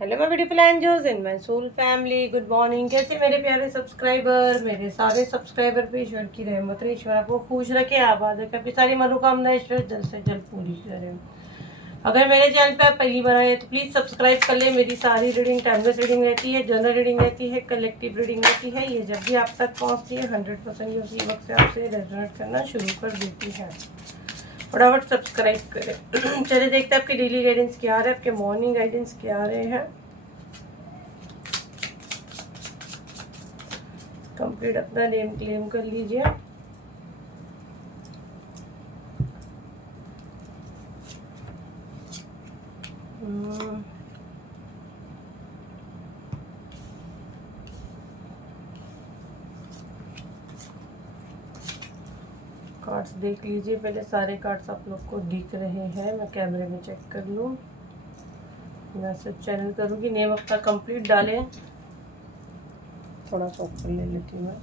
Hello my beautiful angels in my soul family, good morning. कैसे मेरे प्यारे subscriber, मेरे सारे सब्सक्राइबर पे ईश्वर की रहमत रहे, ईश्वर आपको खुश रखे, आबाद रखे, आपकी सारी मनोकामना ईश्वर जल्द से जल्द पूरी करे। अगर मेरे चैनल पे आप पहली बार आए तो प्लीज़ सब्सक्राइब कर ले। मेरी सारी रीडिंग टाइमलेस रीडिंग रहती है, जनरल रीडिंग रहती है, कलेक्टिव रीडिंग रहती है। ये जब भी आप तक पहुँचती है 100% ये उसी वक्त से आपसे रेजोनेट करना शुरू कर देती है। फटाफट सब्सक्राइब करें। चलिए देखते हैं आपकी डेली गाइडेंस क्या आ रहा है, आपके मॉर्निंग गाइडेंस क्या आ रहे हैं। कंप्लीट अपना नेम क्लेम कर लीजिए। कार्ड्स देख लीजिए पहले, सारे कार्ड्स आप लोग को दिख रहे हैं। मैं कैमरे में चेक कर लूँ, मैसेज चैनल करूँगी। नेम अपना कंप्लीट डालें। थोड़ा सा ऊपर ले लेती हूँ मैं।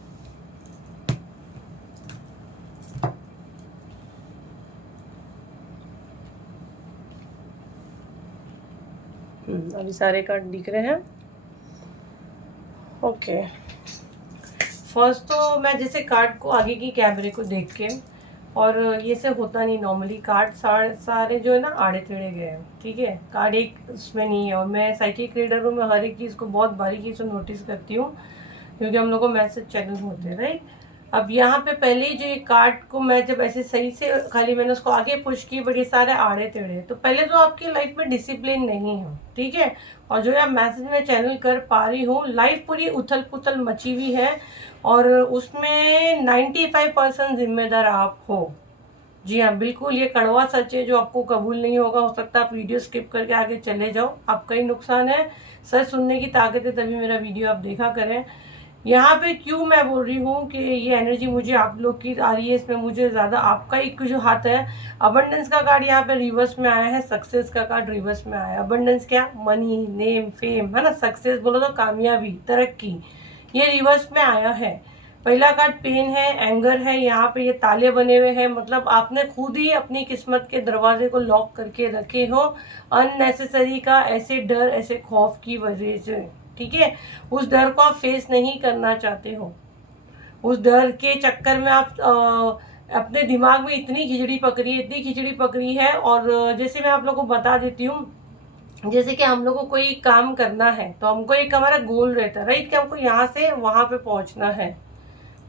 अभी सारे कार्ड दिख रहे हैं। ओके, फर्स्ट तो मैं जैसे कार्ड को आगे की कैमरे को देख के, और ये से होता नहीं नॉर्मली, कार्ड सारे जो है ना आड़े टेढ़े गए हैं, ठीक है। कार्ड एक उसमें नहीं है, और मैं साइकिक रीडर हूँ, मैं हर एक चीज़ को बहुत बारीकी से नोटिस करती हूँ, क्योंकि हम लोग को मैसेज चैनल होते हैं, राइट। अब यहाँ पे पहले ही जो ये कार्ड को मैं जब ऐसे सही से खाली मैंने उसको आगे पुश की, बट ये सारे आड़े टेढ़े, तो पहले तो आपकी लाइफ में डिसिप्लिन नहीं है, ठीक है। और जो है मैसेज में चैनल कर पा रही हूँ, लाइफ पूरी उथल पुथल मची हुई है, और उसमें 95% जिम्मेदार आप हो। जी हाँ, बिल्कुल, ये कड़वा सच है जो आपको कबूल नहीं होगा। हो सकता है आप वीडियो स्किप करके आगे चले जाओ, आपका ही नुकसान है। सच सुनने की ताकत है, तभी मेरा वीडियो आप देखा करें। यहाँ पे क्यों मैं बोल रही हूँ कि ये एनर्जी मुझे आप लोग की आ रही है, इसमें मुझे ज़्यादा आपका ही जो हाथ है। अबंडेंस का कार्ड यहाँ पे रिवर्स में आया है, सक्सेस का कार्ड रिवर्स में आया है। अबंडेंस क्या, मनी, नेम, फेम, है ना। सक्सेस बोलो तो कामयाबी, तरक्की, ये रिवर्स में आया है। पहला कार्ड पेन है, एंगर है, यहाँ पे ये ताले बने हुए हैं, मतलब आपने खुद ही अपनी किस्मत के दरवाजे को लॉक करके रखे हो अननेसेसरी का, ऐसे डर, ऐसे खौफ की वजह से, ठीक है। उस डर को आप फेस नहीं करना चाहते हो, उस डर के चक्कर में आप अपने दिमाग में इतनी खिचड़ी पकड़ी है, इतनी खिचड़ी पकड़ी है। और जैसे मैं आप लोगों को बता देती हूँ, जैसे कि हम लोग को कोई काम करना है तो हमको एक हमारा गोल रहता है, राइट, कि हमको यहाँ से वहां पे पहुंचना है,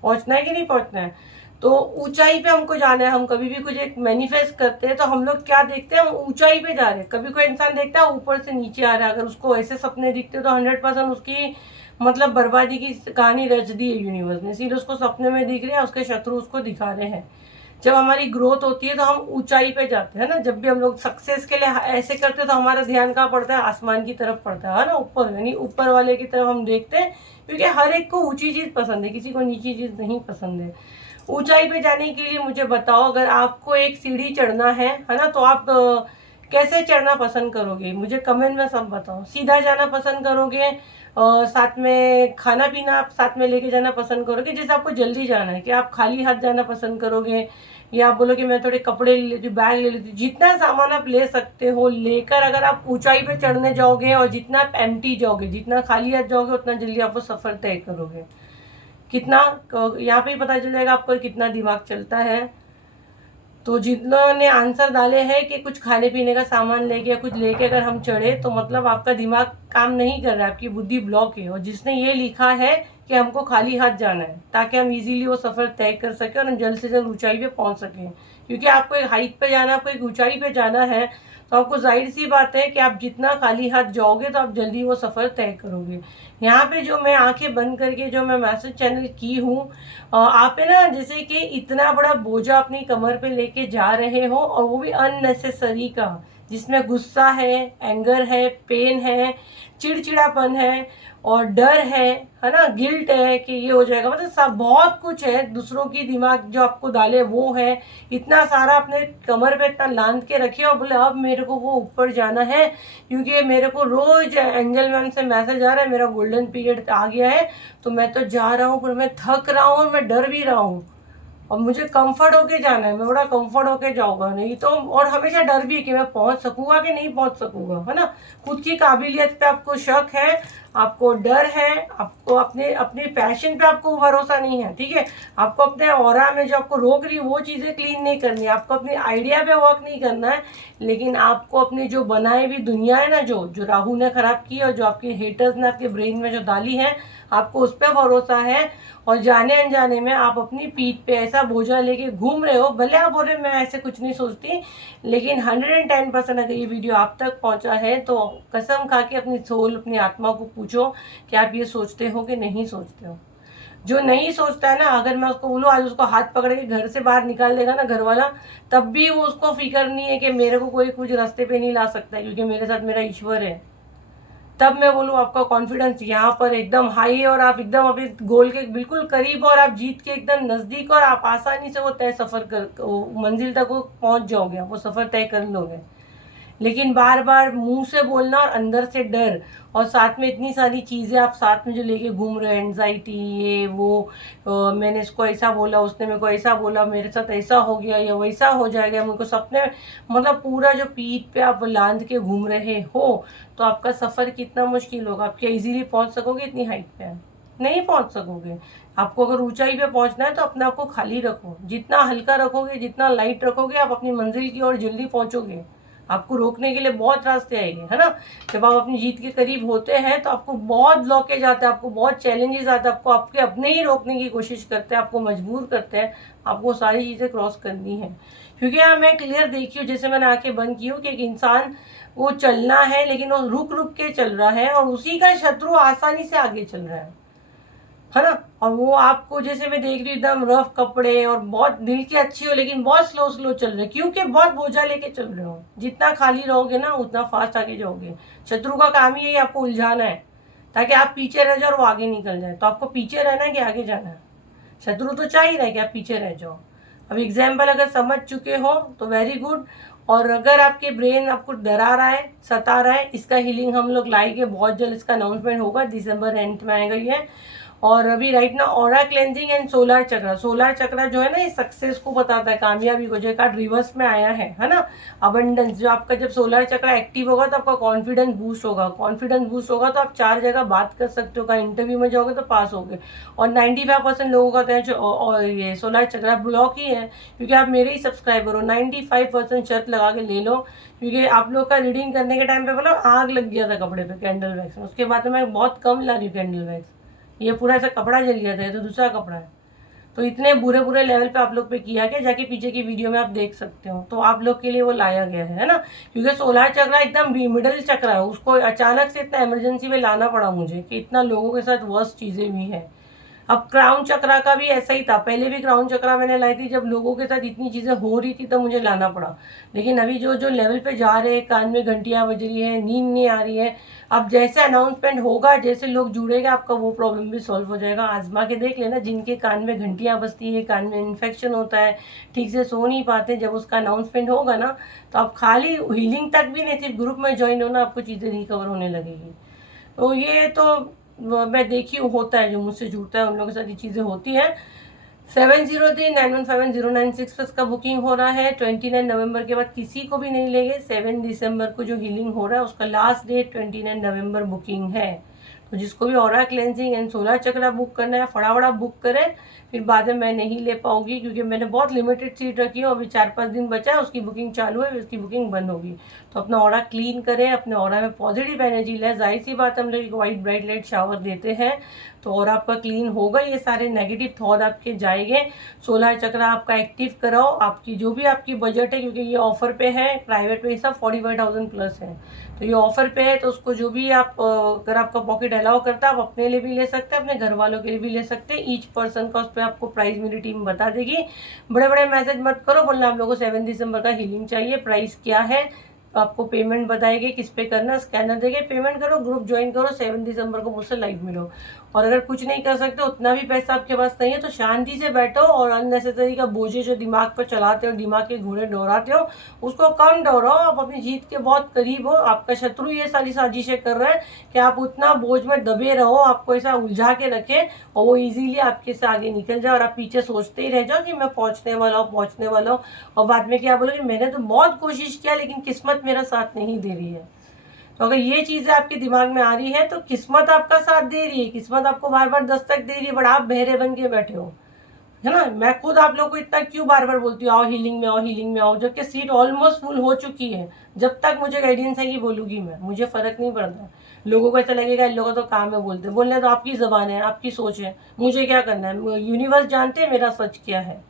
पहुंचना है कि नहीं पहुंचना है। तो ऊंचाई पे हमको जाना है। हम कभी भी कुछ एक मैनिफेस्ट करते हैं तो हम लोग क्या देखते हैं, हम ऊंचाई पे जा रहे हैं। कभी कोई इंसान देखता है ऊपर से नीचे आ रहा है, अगर उसको ऐसे सपने दिखते तो 100% उसकी मतलब बर्बादी की कहानी रच दी है यूनिवर्स ने, इसीलिए उसको सपने में दिख रहे हैं, उसके शत्रु उसको दिखा रहे हैं। जब हमारी ग्रोथ होती है तो हम ऊंचाई पे जाते हैं ना। जब भी हम लोग सक्सेस के लिए ऐसे करते हैं तो हमारा ध्यान कहाँ पड़ता है, आसमान की तरफ पड़ता है ना, ऊपर, यानी ऊपर वाले की तरफ हम देखते हैं, क्योंकि हर एक को ऊंची चीज पसंद है, किसी को नीची चीज नहीं पसंद है। ऊंचाई पे जाने के लिए मुझे बताओ, अगर आपको एक सीढ़ी चढ़ना है ना, तो आप कैसे चढ़ना पसंद करोगे, मुझे कमेंट में सब बताओ। सीधा जाना पसंद करोगे, साथ में खाना पीना आप साथ में लेके जाना पसंद करोगे, जैसे आपको जल्दी जाना है, कि आप खाली हाथ जाना पसंद करोगे, या आप बोलो कि मैं थोड़े कपड़े ले लेती हूँ, बैग ले लेती हूँ। जितना सामान आप ले सकते हो लेकर अगर आप ऊंचाई पे चढ़ने जाओगे, और जितना आप एम्प्टी जाओगे, जितना खाली हाथ जाओगे, उतना जल्दी आप वो सफर तय करोगे। कितना, यहाँ पे ही पता चल जाएगा आपको कितना दिमाग चलता है। तो जिन्होंने आंसर डाले हैं कि कुछ खाने पीने का सामान लेके या कुछ लेके अगर हम चढ़े, तो मतलब आपका दिमाग काम नहीं कर रहा है, आपकी बुद्धि ब्लॉक है। और जिसने ये लिखा है कि हमको खाली हाथ जाना है, ताकि हम इजीली वो सफ़र तय कर सकें और हम जल्द से जल्द ऊंचाई पे पहुंच सकें, क्योंकि आपको एक हाइट पे जाना है, आपको एक ऊंचाई पे जाना है, तो आपको जाहिर सी बात है कि आप जितना खाली हाथ जाओगे तो आप जल्दी वो सफ़र तय करोगे। यहाँ पे जो मैं आंखें बंद करके जो मैं मैसेज चैनल की हूँ, आप है ना, जैसे कि इतना बड़ा बोझा अपनी कमर पे लेके जा रहे हो, और वो भी अननेसेसरी का, जिसमें गुस्सा है, एंगर है, पेन है, चिड़चिड़ापन है, और डर है ना, गिल्ट है कि ये हो जाएगा, मतलब सब बहुत कुछ है। दूसरों की दिमाग जो आपको डाले वो है, इतना सारा अपने कमर पे इतना लांद के रखे, और बोले अब मेरे को वो ऊपर जाना है, क्योंकि मेरे को रोज एंजल मैम से मैसेज आ रहा है, मेरा गोल्डन पीरियड आ गया है, तो मैं तो जा रहा हूँ, पर मैं थक रहा हूँ और मैं डर भी रहा हूँ। और मुझे कंफर्ट होके जाना है, मैं बड़ा कंफर्ट होके जाऊंगा, नहीं तो। और हमेशा डर भी है कि मैं पहुंच सकूंगा कि नहीं पहुंच सकूंगा, है ना। खुद की काबिलियत पे आपको शक है, आपको डर है, आपको अपने अपने पैशन पे आपको भरोसा नहीं है, ठीक है। आपको अपने ऑरा में जो आपको रोक रही है वो चीज़ें क्लीन नहीं करनी है, आपको अपनी आइडिया पे वर्क नहीं करना है, लेकिन आपको अपनी जो बनाई हुई दुनिया है ना, जो राहु ने खराब की और जो आपके हेटर्स ने आपके ब्रेन में जो डाली है, आपको उस पर भरोसा है। और जाने अनजाने में आप अपनी पीठ पे ऐसा बोझा लेके घूम रहे हो। भले आप बोल रहे मैं ऐसे कुछ नहीं सोचती, लेकिन 110% अगर ये वीडियो आप तक पहुंचा है तो कसम खा के अपनी सोल, अपनी आत्मा को पूछो कि आप ये सोचते हो कि नहीं सोचते हो। जो नहीं सोचता है ना, अगर मैं उसको बोलूँ आज उसको हाथ पकड़ के घर से बाहर निकाल देगा ना घर वाला, तब भी वो उसको फिक्र नहीं है कि मेरे को कोई कुछ रास्ते पे नहीं ला सकता है, क्योंकि मेरे साथ मेरा ईश्वर है। तब मैं बोलूँ आपका कॉन्फिडेंस यहाँ पर एकदम हाई है और आप एकदम अभी गोल के बिल्कुल करीब और आप जीत के एकदम नज़दीक, और आप आसानी से वो तय सफ़र कर मंजिल तक वो पहुँच जाओगे, वो सफ़र तय कर लोगे। लेकिन बार बार मुंह से बोलना और अंदर से डर, और साथ में इतनी सारी चीज़ें आप साथ में जो लेके घूम रहे हैं, एंजाइटी, ये वो, मैंने इसको ऐसा बोला, उसने मेरे को ऐसा बोला, मेरे साथ ऐसा हो गया या वैसा हो जाएगा, मेरे को सपने, मतलब पूरा जो पीठ पे आप लांद के घूम रहे हो, तो आपका सफ़र कितना मुश्किल होगा। आप क्या इजीली पहुंच सकोगे इतनी हाइट पे? नहीं पहुंच सकोगे। आपको अगर ऊंचाई पे पहुंचना है तो अपने आप को खाली रखो, जितना हल्का रखोगे, जितना लाइट रखोगे, आप अपनी मंजिल की ओर जल्दी पहुंचोगे। आपको रोकने के लिए बहुत रास्ते आएंगे, है ना। जब आप अपनी जीत के करीब होते हैं तो आपको बहुत ब्लॉकेज आते हैं, आपको बहुत चैलेंजेस आते हैं, आपको आपके अपने ही रोकने की कोशिश करते हैं, आपको मजबूर करते हैं, आपको सारी चीज़ें क्रॉस करनी है। क्योंकि यहाँ मैं क्लियर देखी हूँ, जैसे मैंने आंखें बंद की हूँ, कि एक इंसान वो चलना है लेकिन वो रुक रुक के चल रहा है, और उसी का शत्रु आसानी से आगे चल रहा है ना। और वो आपको, जैसे मैं देख रही हूँ, एकदम रफ कपड़े और बहुत दिल की अच्छी हो लेकिन बहुत स्लो स्लो चल रहे, क्योंकि बहुत बोझा लेके चल रहे हो। जितना खाली रहोगे ना उतना फास्ट आगे जाओगे। शत्रु का काम ही यही आपको उलझाना है, ताकि आप पीछे रह जाओ और वो आगे निकल जाए। तो आपको पीछे रहना है कि आगे जाना है? शत्रु तो चाह ही रहा है कि आप पीछे रह जाओ। अब एग्जाम्पल अगर समझ चुके हो तो वेरी गुड। और अगर आपके ब्रेन आपको डरा रहा है, सता रहा है, इसका हीलिंग हम लोग लाएंगे बहुत जल्द। इसका अनाउंसमेंट होगा, दिसंबर एंड में आएगा ये। और अभी राइट ना ऑरा क्लेंजिंग एंड सोलर चक्र, सोलर चक्र जो है ना, ये सक्सेस को बताता है, कामयाबी को। जो कार्ड रिवर्स में आया है ना, अबंडेंस। जो आपका जब सोलर चक्र एक्टिव होगा तो आपका कॉन्फिडेंस बूस्ट होगा, कॉन्फिडेंस बूस्ट होगा तो आप 4 जगह बात कर सकते हो, कहीं इंटरव्यू में जाओगे तो पास होगे। और 95% लोगों का तो जो ये सोलर चक्र ब्लॉक ही है, क्योंकि आप मेरे ही सब्सक्राइबर हो। 95% शर्त लगा के ले लो, क्योंकि आप लोग का रीडिंग करने के टाइम पे मतलब आग लग गया था कपड़े पे कैंडल वैक्स में। उसके बाद मैं बहुत कम ला रही हूँ कैंडल वैक्स, ये पूरा ऐसा कपड़ा जल गया था, ये तो दूसरा कपड़ा है। तो इतने बुरे बुरे लेवल पे आप लोग पे किया गया, जाके पीछे की वीडियो में आप देख सकते हो। तो आप लोग के लिए वो लाया गया है ना, क्योंकि सोलर चक्र एकदम मिडिल चक्र है, उसको अचानक से इतना इमरजेंसी में लाना पड़ा मुझे, कि इतना लोगों के साथ वर्स्ट चीज़ें भी हैं। अब क्राउन चक्रा का भी ऐसा ही था, पहले भी क्राउन चक्रा मैंने लाई थी, जब लोगों के साथ इतनी चीज़ें हो रही थी तब मुझे लाना पड़ा। लेकिन अभी जो जो लेवल पे जा रहे हैं, कान में घंटियां बज रही है, नींद नहीं आ रही है, अब जैसे अनाउंसमेंट होगा, जैसे लोग जुड़ेगा, आपका वो प्रॉब्लम भी सॉल्व हो जाएगा। आजमा के देख लेना, जिनके कान में घंटियां बजती है, कान में इन्फेक्शन होता है, ठीक से सो नहीं पाते, जब उसका अनाउंसमेंट होगा ना, तो आप खाली हीलिंग तक भी नहीं, सिर्फ ग्रुप में ज्वाइन होना, आपको चीज़ें रिकवर होने लगेगी। तो ये तो मैं देखी होता है, जो मुझसे जुड़ता है उन लोगों के साथ ये चीज़ें होती हैं। 7039170996 पर इसका बुकिंग हो रहा है। 29 नवंबर के बाद किसी को भी नहीं लेंगे। 7 दिसंबर को जो हीलिंग हो रहा है उसका लास्ट डेट 29 नवंबर बुकिंग है। तो जिसको भी aura cleansing and solar chakra book करना है, फटाफट बुक करें, फिर बाद में मैं नहीं ले पाऊंगी, क्योंकि मैंने बहुत लिमिटेड सीट रखी है। अभी 4-5 दिन बचा है, उसकी बुकिंग चालू है, उसकी बुकिंग बंद होगी। तो अपना ऑरा क्लीन करें, अपने ऑरा में पॉजिटिव एनर्जी लें। जाहिर सी बात, हम लोग एक वाइट ब्राइट लाइट शावर देते हैं तो और आपका क्लीन होगा, ये सारे नेगेटिव थॉट आपके जाएंगे। सोलर चक्र आपका एक्टिव कराओ, आपकी जो भी आपकी बजट है, क्योंकि ये ऑफर पे है, प्राइवेट में ये सब 45,000 प्लस है, तो ये ऑफर पे है। तो उसको जो भी आप, अगर आपका पॉकेट अलाउ करता है, आप अपने लिए भी ले सकते हैं, अपने घर वालों के लिए भी ले सकते हैं। ईच पर्सन का उस पर आपको प्राइस मेरी टीम बता देगी। बड़े बड़े मैसेज मत करो, बोलना आप लोगों को 7 दिसंबर का हीलिंग चाहिए, प्राइस क्या है, आपको पेमेंट बताएगी किस पे करना, स्कैनर देके पेमेंट करो, ग्रुप ज्वाइन करो, 7 दिसंबर को मुझसे लाइव मिलो। और अगर कुछ नहीं कर सकते, उतना भी पैसा आपके पास नहीं है, तो शांति से बैठो और अननेसेसरी का बोझे जो दिमाग पर चलाते हो, दिमाग के घोड़े दौड़ाते हो, उसको कम दौड़ाओ। आप अपनी जीत के बहुत करीब हो। आपका शत्रु ये सारी साजिशें कर रहा है कि आप उतना बोझ में दबे रहो, आपको ऐसा उलझा के रखे और वो इजीली आपके से आगे निकल जाए और आप पीछे सोचते ही रह जाओ कि मैं पहुंचने वाला हूँ। और बाद में क्या बोलोगे, मैंने तो बहुत कोशिश किया लेकिन किस्मत मेरा साथ नहीं दे रही है। तो अगर ये चीज़ें आपके दिमाग में आ रही है तो किस्मत आपका साथ दे रही है, किस्मत आपको बार बार दस्तक दे रही है, बट आप बहरे बन के बैठे हो, है ना। मैं खुद आप लोगों को इतना क्यों बार बार बोलती हूँ आओ हीलिंग में, आओ हीलिंग में आओ, जबकि सीट ऑलमोस्ट फुल हो चुकी है। जब तक मुझे गाइडेंस है ये बोलूँगी मैं, मुझे फ़र्क नहीं पड़ता। लोगों को ऐसा लगेगा इन लोगों का तो काम है बोलने तो आपकी ज़बान है, आपकी सोच है, मुझे क्या करना है। यूनिवर्स जानते हैं मेरा सच क्या है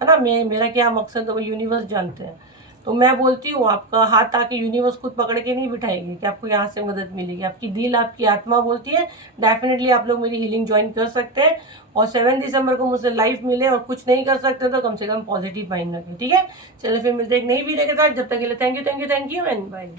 ना, मेरा क्या मकसद है वो यूनिवर्स जानते हैं। तो मैं बोलती हूँ आपका हाथ आके यूनिवर्स खुद पकड़ के नहीं बिठाएगी कि आपको यहाँ से मदद मिलेगी। आपकी दिल, आपकी आत्मा बोलती है। डेफिनेटली आप लोग मेरी हीलिंग ज्वाइन कर सकते हैं और 7 दिसंबर को मुझसे लाइव मिले। और कुछ नहीं कर सकते तो कम से कम पॉजिटिव माइंड रखें, ठीक है। चलिए फिर मिलते हैं एक नई वीडियो के साथ। जब तक के लिए थैंक यू एंड बाय।